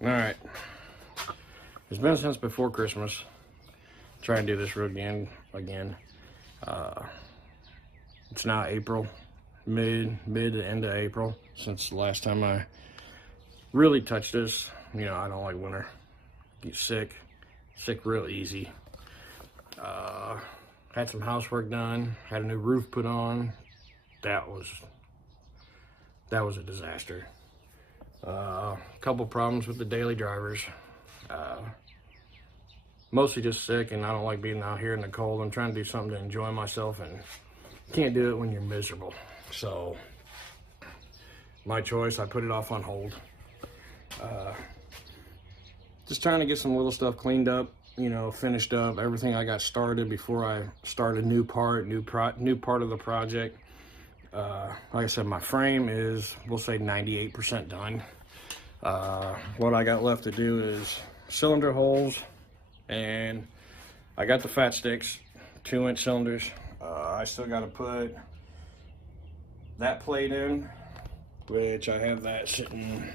All right. It's been since before Christmas. Trying to do this road again. It's now April, mid to end of April since the last time I really touched this. You know, I don't like winter. Get sick real easy. Had some housework done. Had a new roof put on. That was a disaster. Couple problems with the daily drivers. Mostly just sick, and I don't like being out here in the cold. I'm trying to do something to enjoy myself, and can't do it when you're miserable. So, my choice, I put it off on hold. Just trying to get some little stuff cleaned up, you know, finished up, everything I got started before I start a new part of the project. Like I said, my frame is, we'll say 98% done. What I got left to do is cylinder holes, and I got the fat sticks, 2-inch cylinders. I still got to put that plate in, which I have that sitting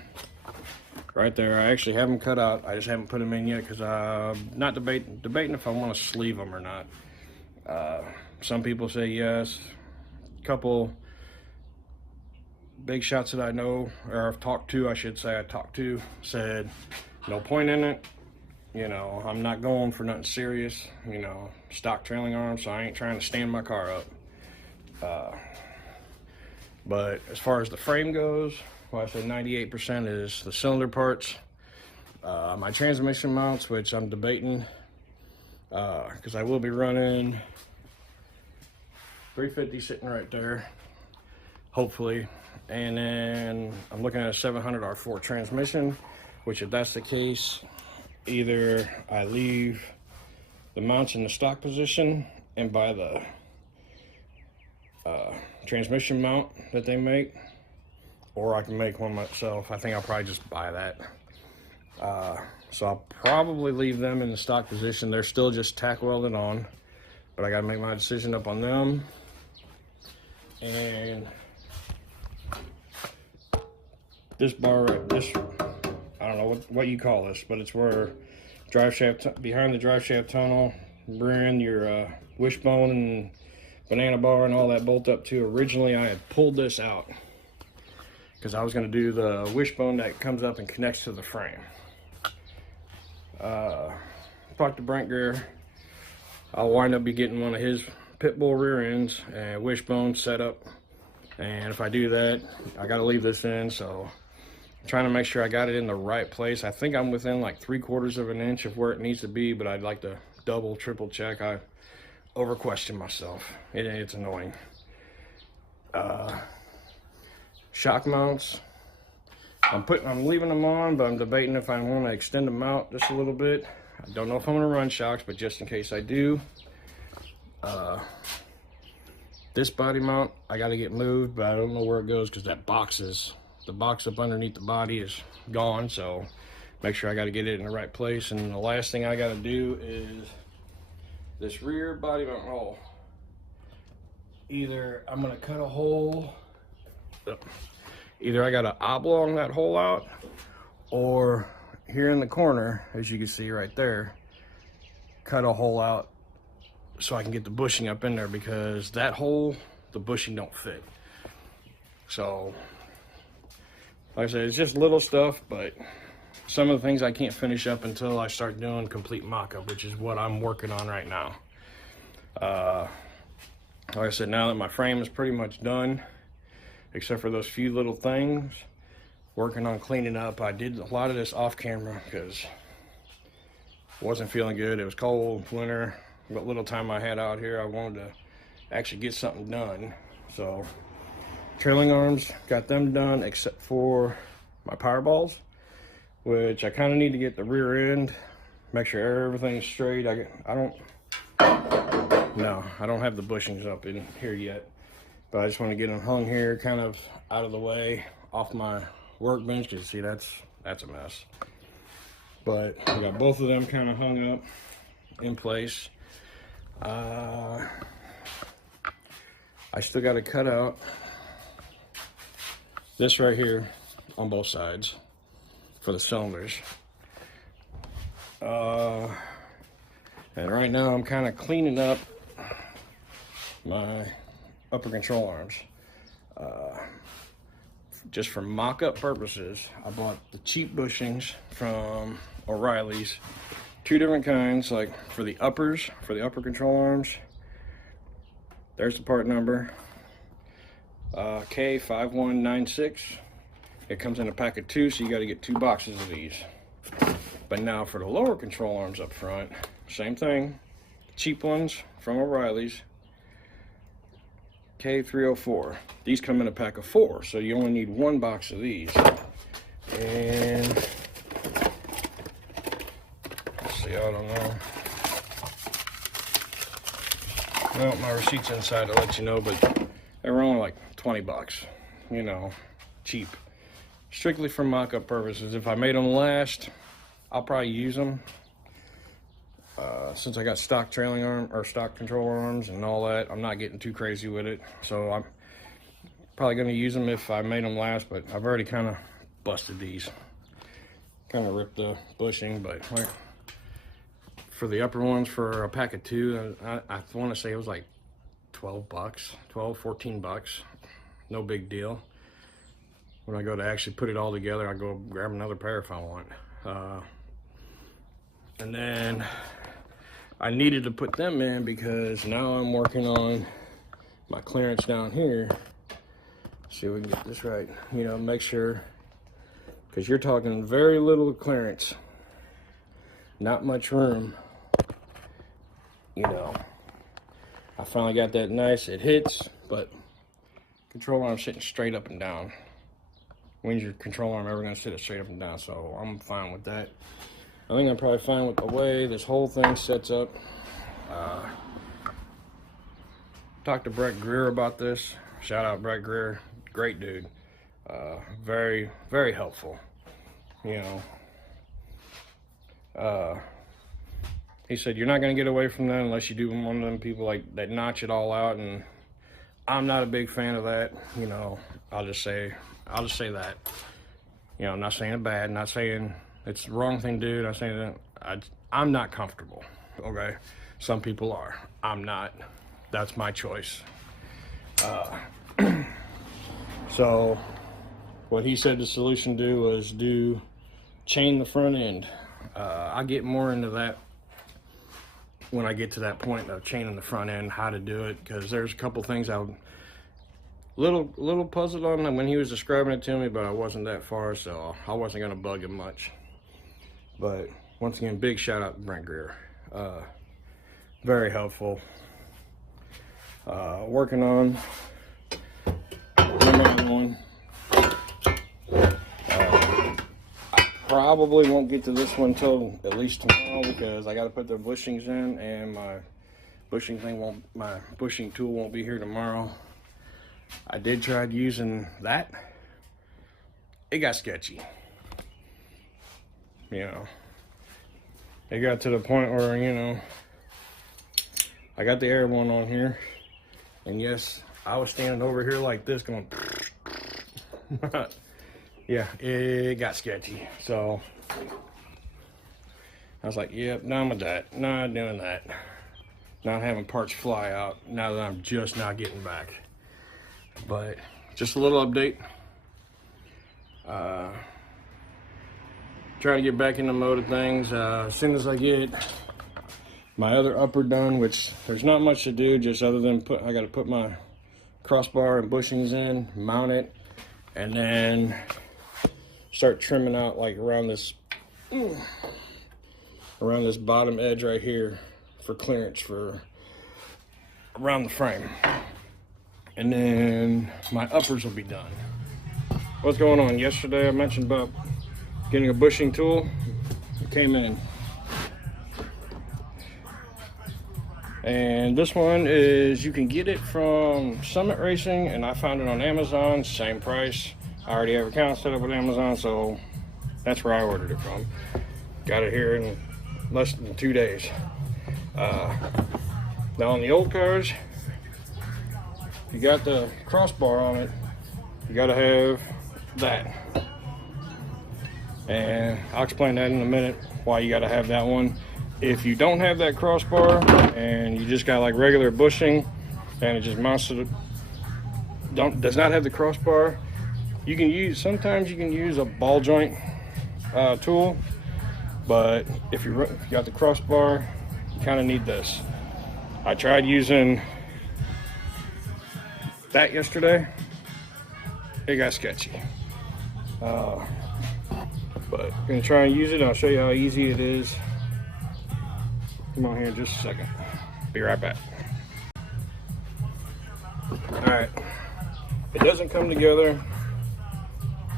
right there. I actually have them cut out. I just haven't put them in yet because I'm not debating if I want to sleeve them or not. Some people say yes. A couple big shots that I know, or I've talked to, I should say, said no point in it. You know, I'm not going for nothing serious. You know, stock trailing arm, so I ain't trying to stand my car up. But as far as the frame goes, well, I said 98% is the cylinder parts. My transmission mounts, which I'm debating, because I will be running 350 sitting right there, hopefully. And then I'm looking at a 700 R4 transmission, which if that's the case, either I leave the mounts in the stock position and buy the transmission mount that they make, or I can make one myself. I think I'll probably just buy that. So I'll probably leave them in the stock position. They're still just tack welded on, but I gotta make my decision up on them. And this bar, I don't know what you call this, but it's where drive shaft, behind the drive shaft tunnel, bring your wishbone and banana bar and all that bolt up to. Originally I had pulled this out because I was going to do the wishbone that comes up and connects to the frame. Talked to Brent Greer. I'll wind up be getting one of his pit bull rear ends and wishbone set up, and if I do that, I got to leave this in, so I'm trying to make sure I got it in the right place. I think I'm within like 3/4 of an inch of where it needs to be, but I'd like to double, triple check. I over question myself. It's annoying. Shock mounts, I'm leaving them on, but I'm debating if I want to extend them out just a little bit. I don't know if I'm going to run shocks, but just in case I do, this body mount I got to get moved, but I don't know where it goes because that the box up underneath the body is gone, so make sure I got to get it in the right place. And the last thing I got to do is this rear body mount hole. Either I'm going to cut a hole, either I got to oblong that hole out, or here in the corner, as you can see right there, cut a hole out so I can get the bushing up in there, because that hole, the bushing don't fit. So like I said, it's just little stuff, but some of the things I can't finish up until I start doing complete mock-up, which is what I'm working on right now. Like I said, now that my frame is pretty much done, except for those few little things, working on cleaning up. I did a lot of this off camera because I wasn't feeling good. It was cold, winter. What little time I had out here, I wanted to actually get something done. So trailing arms, got them done, except for my power balls, which I kind of need to get the rear end, make sure everything's straight. I don't have the bushings up in here yet, but I just want to get them hung here, kind of out of the way, off my workbench, because see, that's a mess. But I got both of them kind of hung up in place. I still got to cut out this right here on both sides. for the cylinders. And right now I'm kind of cleaning up my upper control arms. Just for mock-up purposes, I bought the cheap bushings from O'Reilly's. 2 different kinds, like for the uppers, for the upper control arms. There's the part number, K5196. It comes in a pack of 2, so you got to get 2 boxes of these. But now for the lower control arms up front, same thing. Cheap ones from O'Reilly's, K304. These come in a pack of 4, so you only need 1 box of these. And let's see, I don't know. Well, my receipt's inside to let you know, but they were only like 20 bucks. You know, cheap. Strictly for mock-up purposes. If I made them last, I'll probably use them. Since I got stock trailing arm or stock control arms and all that, I'm not getting too crazy with it. So I'm probably going to use them if I made them last, but I've already kind of busted these. Kind of ripped the bushing, but like, for the upper ones, for a pack of 2, I want to say it was like 12 bucks, 12, 14 bucks. No big deal. When I go to actually put it all together, I go grab another pair if I want. And then I needed to put them in because now I'm working on my clearance down here. See if we can get this right. You know, make sure, because you're talking very little clearance, not much room. You know, I finally got that nice. It hits, but control arm sitting straight up and down. When's your control arm ever going to sit straight up and down? So I'm fine with that. I think I'm probably fine with the way this whole thing sets up. Talked to Brett Greer about this. Shout out Brett Greer, great dude. Very, very helpful. You know, he said you're not gonna get away from that unless you do one of them people like that notch it all out, and I'm not a big fan of that. You know, I'll just say that. You know, I'm not saying it bad, not saying it's the wrong thing to do. I'm saying that I'm not comfortable. Okay, some people are. I'm not. That's my choice. So what he said the solution to do was chain the front end. I'll get more into that when I get to that point of chaining the front end, how to do it, because there's a couple things I was little puzzled on when he was describing it to me, but I wasn't that far, so I wasn't gonna bug him much. But once again, big shout out to Brent Greer. Very helpful. Working on another one. I probably won't get to this one until at least tomorrow, because I got to put the bushings in, and my bushing tool won't be here tomorrow. I did try using that. It got sketchy. You know, it got to the point where, you know, I got the air one on here, and yes, I was standing over here like this going, yeah, it got sketchy. So I was like, yep, no, I'm with that. Not doing that. Not having parts fly out now that I'm just not getting back. But just a little update. Trying to get back in the mode of things. As soon as I get my other upper done, which there's not much to do, just other than I got to put my crossbar and bushings in, mount it, and then start trimming out like around this bottom edge right here for clearance for around the frame. And then my uppers will be done. What's going on? Yesterday I mentioned about getting a bushing tool. It came in. And this one is, you can get it from Summit Racing, and I found it on Amazon, same price. I already have an account set up with Amazon, so that's where I ordered it from. Got it here in less than 2 days. Now on the old cars, you got the crossbar on it, you gotta have that. And I'll explain that in a minute, why you got to have that one. If you don't have that crossbar and you just got like regular bushing and it just mounts to the, does not have the crossbar, you can use, sometimes you can use a ball joint tool, but if you got the crossbar, you kind of need this. I tried using that yesterday. It got sketchy. But I'm gonna try and use it. I'll show you how easy it is. Come on here in just a second. Be right back. All right, it doesn't come together.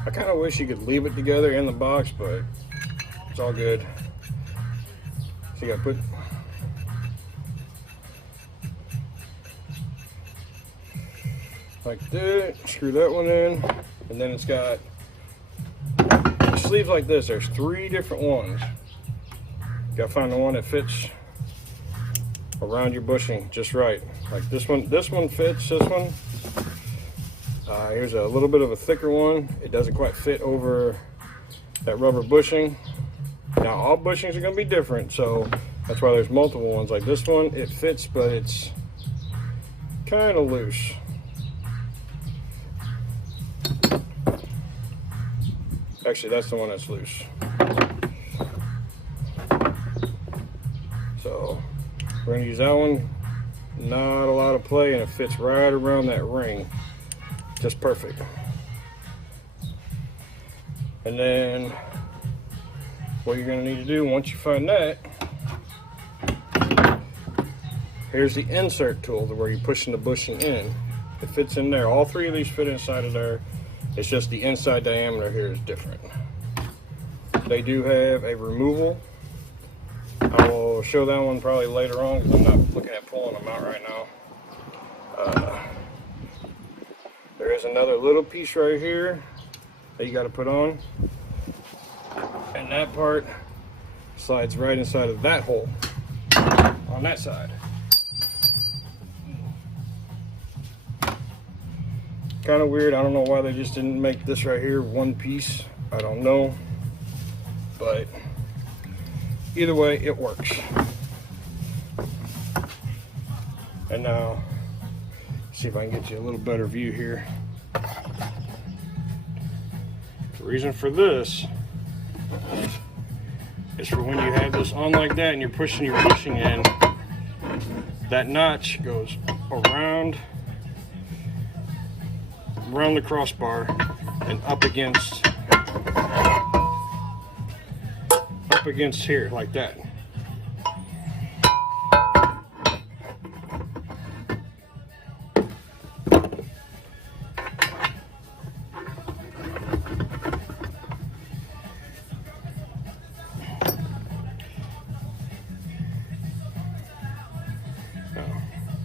I kind of wish you could leave it together in the box, but it's all good. So you gotta put like that, screw that one in, and then it's got sleeves like this. There's 3 different ones. You gotta find the one that fits around your bushing just right. Like this one fits this one. Here's a little bit of a thicker one. It doesn't quite fit over that rubber bushing. Now all bushings are gonna be different, so that's why there's multiple ones. Like this one, it fits, but it's kind of loose. Actually, that's the one that's loose. So we're gonna use that one. Not a lot of play, and it fits right around that ring. Just perfect. And then what you're gonna need to do once you find that, here's the insert tool, where you're pushing the bushing in. It fits in there. All 3 of these fit inside of there. It's just the inside diameter here is different. They do have a removal. I will show that one probably later on because I'm not looking at pulling them out right now. There is another little piece right here that you got to put on. And that part slides right inside of that hole on that side. Kind of weird. I don't know why they just didn't make this right here one piece. I don't know, but either way it works. And now see if I can get you a little better view here. The reason for this is for when you have this on like that and you're pushing your bushing in, that notch goes around the crossbar and up against here like that.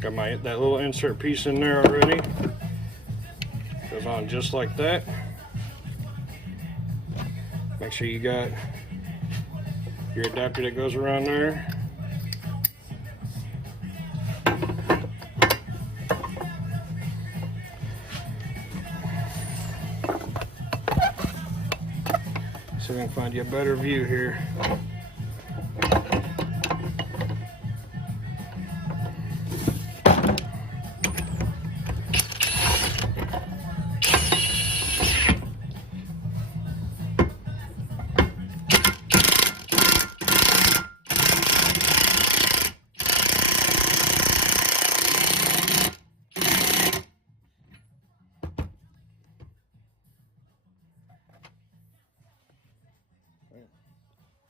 Got that little insert piece in there already. Goes on just like that. Make sure you got your adapter that goes around there. So we can find you a better view here.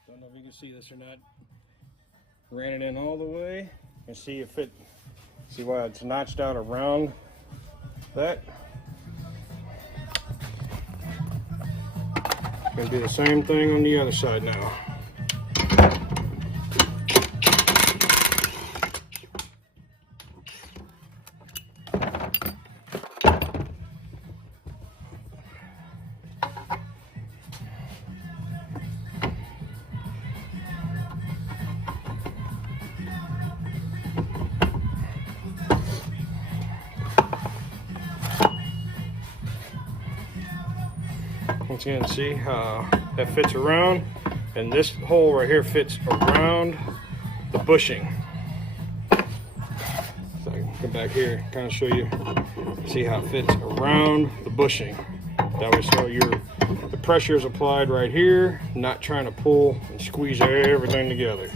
Don't know if you can see this or not. Ran it in all the way and see if it, see why it's notched out around that. Gonna do the same thing on the other side now. Once again, see how that fits around, and this hole right here fits around the bushing. So I can come back here, kind of show you, see how it fits around the bushing. That way, so the pressure is applied right here, not trying to pull and squeeze everything together.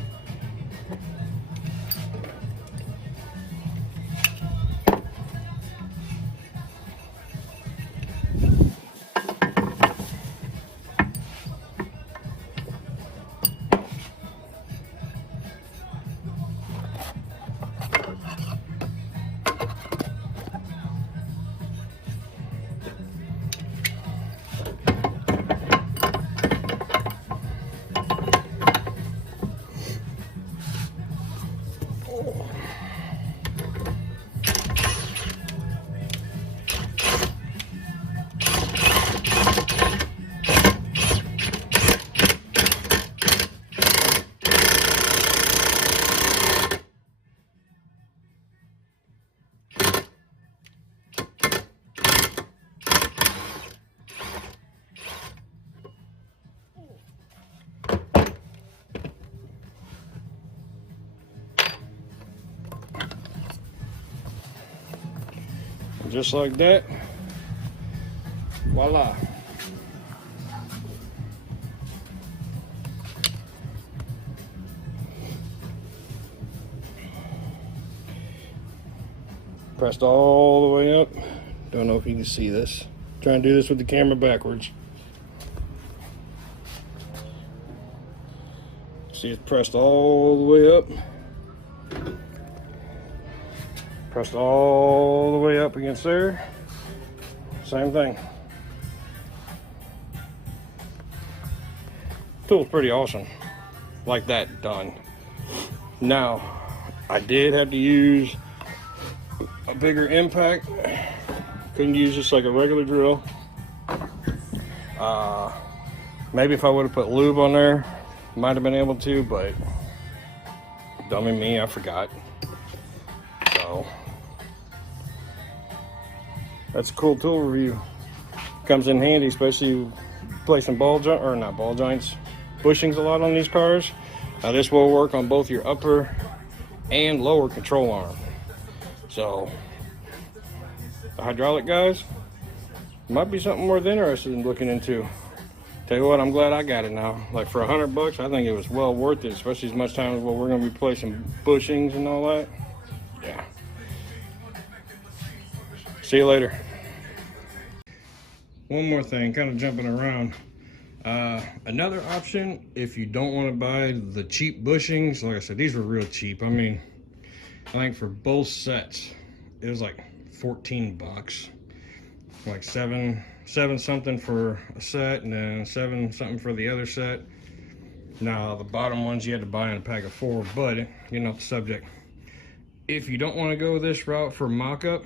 Just like that, voila. Pressed all the way up. Don't know if you can see this. Trying to do this with the camera backwards. See, it's pressed all the way up. Pressed all the way up against there. Same thing. Tool's pretty awesome. Like that done. Now, I did have to use a bigger impact. Couldn't use just like a regular drill. Maybe if I would have put lube on there, might have been able to, but dummy me, I forgot. So that's a cool tool review. Comes in handy, especially placing bushings a lot on these cars. Now this will work on both your upper and lower control arm. So the hydraulic guys might be something worth interested in looking into. Tell you what, I'm glad I got it now. Like for $100, I think it was well worth it, especially as much time as what we're gonna be placing bushings and all that. Yeah. See you later. One more thing, kind of jumping around. Another option, if you don't want to buy the cheap bushings, like I said, these were real cheap. I mean, I think for both sets, it was like 14 bucks. Like seven something for a set, and then 7 something for the other set. Now, the bottom ones you had to buy in a pack of 4, but getting off the subject. If you don't want to go this route for mock-up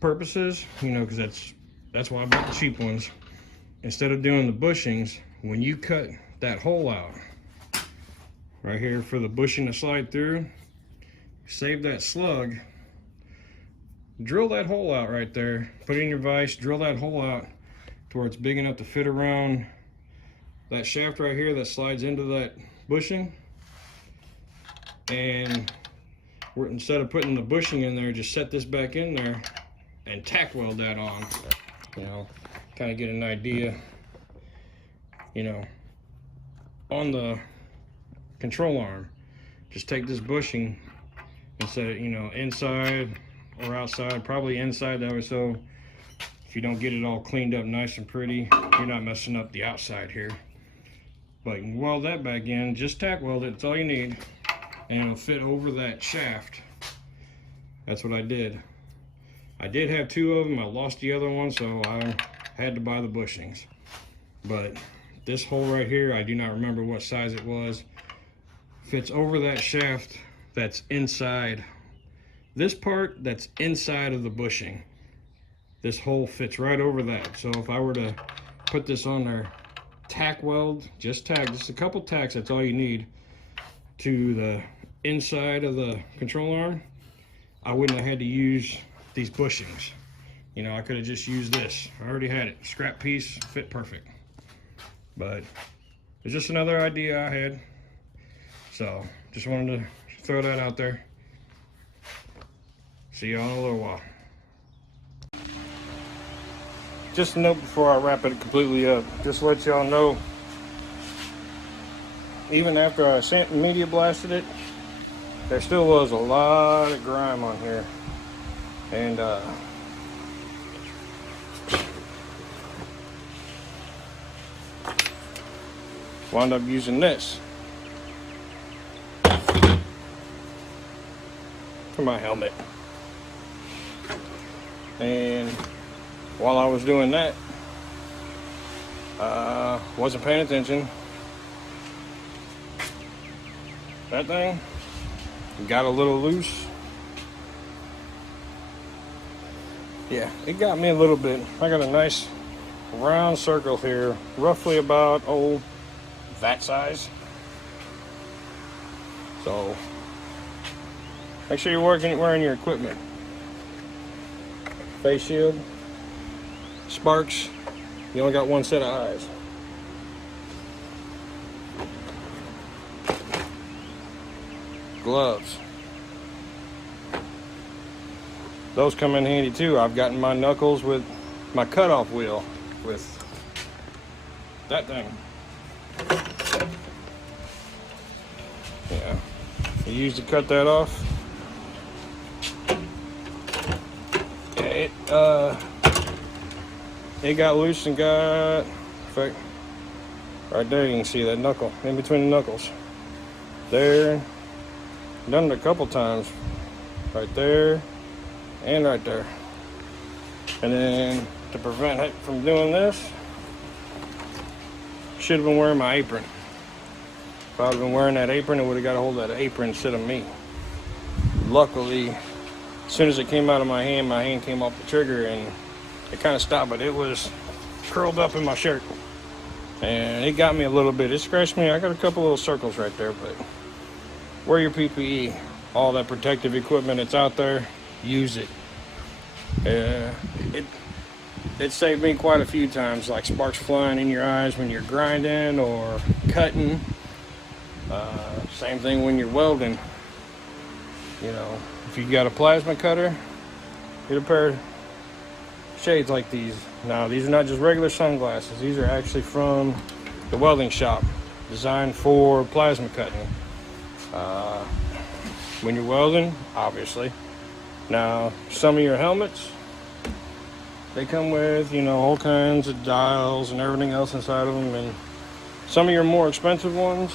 purposes, you know, because that's why I bought the cheap ones. Instead of doing the bushings, when you cut that hole out right here for the bushing to slide through, save that slug, drill that hole out right there, put it in your vise, drill that hole out to where it's big enough to fit around that shaft right here that slides into that bushing. And instead of putting the bushing in there, just set this back in there and tack weld that on. You know, kind of get an idea, you know, on the control arm. Just take this bushing and set it, you know, inside or outside, probably inside, that way, so if you don't get it all cleaned up nice and pretty, you're not messing up the outside here. But you can weld that back in, just tack weld it, that's all you need, and it'll fit over that shaft. That's what I did. I did have 2 of them, I lost the other one, so I had to buy the bushings. But this hole right here, I do not remember what size it was, fits over that shaft that's inside. This part that's inside of the bushing, this hole fits right over that. So if I were to put this on there, tack weld, just a couple tacks, that's all you need, to the inside of the control arm, I wouldn't have had to use these bushings. You know, I could have just used this. I already had it. Scrap piece, fit perfect. But it's just another idea I had. So just wanted to throw that out there. See y'all in a little while. Just a note before I wrap it completely up. Just to let y'all know, even after I sent and media blasted it, there still was a lot of grime on here. And wound up using this for my helmet. And while I was doing that, wasn't paying attention. That thing got a little loose. Yeah, it got me a little bit. I got a nice round circle here, roughly about that size. So make sure you're wearing your equipment. Face shield, sparks. You only got one set of eyes. Gloves. Those come in handy too. I've gotten my knuckles with my cutoff wheel with that thing. Yeah, you use to cut that off. Yeah, it got loose and got, in fact, right there you can see that knuckle in between the knuckles. There, done it a couple times. Right there and right there. And then to prevent it from doing this, should have been wearing my apron. If I would have been wearing that apron, it would have got a hold of that apron instead of me. Luckily, as soon as it came out of my hand came off the trigger and it kind of stopped, but it was curled up in my shirt. And it got me a little bit. It scratched me. I got a couple little circles right there, but wear your PPE. All that protective equipment that's out there, use it. It saved me quite a few times, like sparks flying in your eyes when you're grinding or cutting. Same thing when you're welding. You know, if you got a plasma cutter, get a pair of shades like these. Now, these are not just regular sunglasses. These are actually from the welding shop, designed for plasma cutting. When you're welding, obviously. Now, some of your helmets, they come with, you know, all kinds of dials and everything else inside of them. And some of your more expensive ones,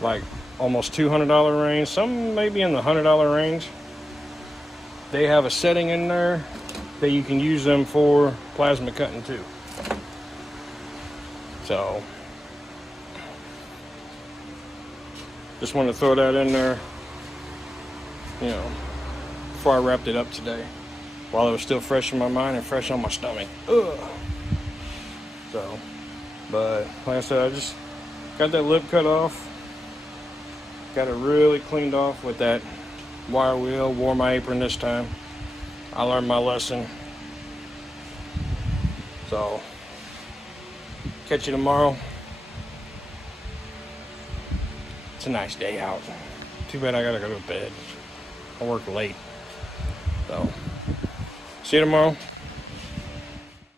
like almost $200 range, some maybe in the $100 range, they have a setting in there that you can use them for plasma cutting too. So, just wanted to throw that in there, you know, before I wrapped it up today, while it was still fresh in my mind and fresh on my stomach. Ugh. So, but like I said, I just got that lip cut off, got it really cleaned off with that wire wheel, wore my apron this time. I learned my lesson. So, catch you tomorrow. It's a nice day out. Too bad I gotta go to bed. I work late. So, see you tomorrow.